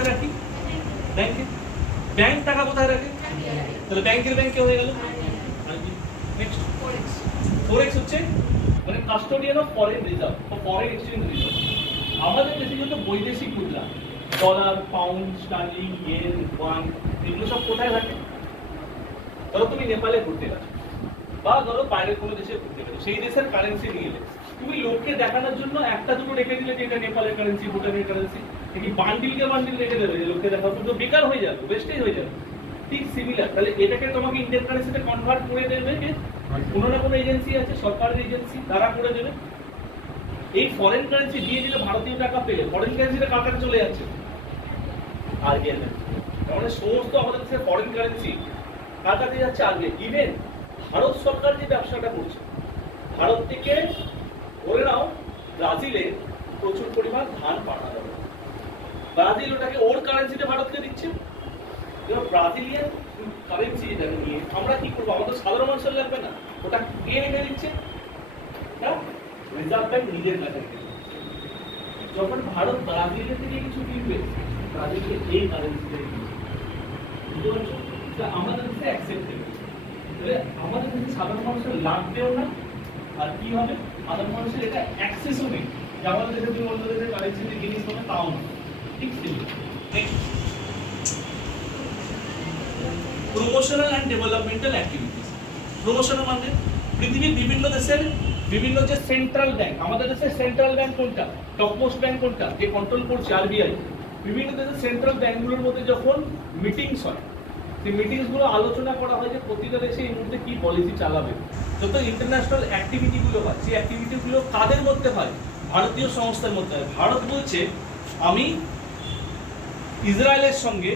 কোথায় রাখি? ব্যাংকে। ব্যাংক টাকা কোথায় রাখে? তাহলে ব্যাংকের ব্যাংকে হয়ে গেল। নেক্সট ফরেক্স হচ্ছে মানে কাস্টোডিয়ান অফ ফরেন রিজার্ভ বা ফরেন এক্সচেঞ্জ রিজার্ভ। আমাদের দেশে কিন্তু বৈদেশিক মুদ্রা dollar, pound, sterling, yen, won এগুলো সব কোথায় থাকে? ধরো তুমি নেপালে ঘুরতে গেছো বা ধরো বাইরের কোনো দেশে ঘুরতে গেছো, সেই দেশের কারেন্সি নিয়ে এলে তুমি লোককে দেখানোর জন্য একটা দুটো রেখে দিলে যে এটা নেপালের কারেন্সি, ভুটানের কারেন্সি, কি বান্ডিলকে বান্ডিল রেখে দেবে যে লোককে দেখানো, তো বেকার হয়ে যাবে, ওয়েস্টেজ হয়ে যাবে। ঠিক সিমিলার, তাহলে এটাকে তোমাকে ইন্ডিয়ান কারেন্সিতে কনভার্ট করে দেবে কে? কোনো না কোনো এজেন্সি আছে, সরকারের এজেন্সি, তারা করে দেবে। এই ফরেন কারেন্সি দিয়ে যেটা ভারতীয় টাকা পেলে ফরেন কারেন্সিটা কার কাছে চলে যাচ্ছে? আরবিআই। তার মানে সোর্স তো আমাদের কাছে ফরেন কারেন্সি কার কাছে যাচ্ছে? আরবিআই। ইভেন ভারত সরকার যে ব্যবসাটা করছে, ভারত থেকে ধরে নাও ব্রাজিলে প্রচুর পরিমাণ ধান পাঠানো হবে, ব্রাজিল ওটাকে ওর কারেন্সিতে ভারতকে দিচ্ছে। ব্রাজিলিয়ান কারেন্সি যেটা নিয়ে আমরা কি করবো? আমাদের সাধারণ মানুষের লাগবে না, ওটা কে এনে দিচ্ছে? রিজার্ভ ব্যাংক নিজের কাছে। যখন ভারত ব্রাজিলের থেকে কিছু কিনবে, ব্রাজিলকে এই কারেন্সিতে বুঝতে পারছো? আমাদের কাছে অ্যাকসেপ্ট দেবে, তাহলে আমাদের কাছে সাধারণ মানুষের লাগবেও না, আর কি হবে? সাধারণ মানুষের এটা অ্যাক্সেসও নেই যে আমাদের দেশে তুমি অন্য দেশের কারেন্সিতে জিনিস হবে, তাও না। ঠিক ছিল। Promotional and developmental activities. Promotional মানে পৃথিবীর বিভিন্ন দেশের বিভিন্ন যে সেন্ট্রাল ব্যাংক, আমাদের দেশের সেন্ট্রাল ব্যাংক কোনটা, টপমোস্ট ব্যাংক কোনটা, যে কন্ট্রোল করছে আরবিআই, বিভিন্ন দেশের সেন্ট্রাল ব্যাংকগুলোর মধ্যে যখন মিটিংস হয়, সেই মিটিংসগুলো আলোচনা করা হয় যে প্রতিটা দেশে এই মুহূর্তে কি পলিসি চালাবে। যত ইন্টারন্যাশনাল অ্যাক্টিভিটিগুলো হয়, সেই অ্যাক্টিভিটিগুলো কাদের মধ্যে হয়? ভারতীয় সংস্থার মধ্যে হয়। ভারত বলছে আমি ইসরায়েলের সঙ্গে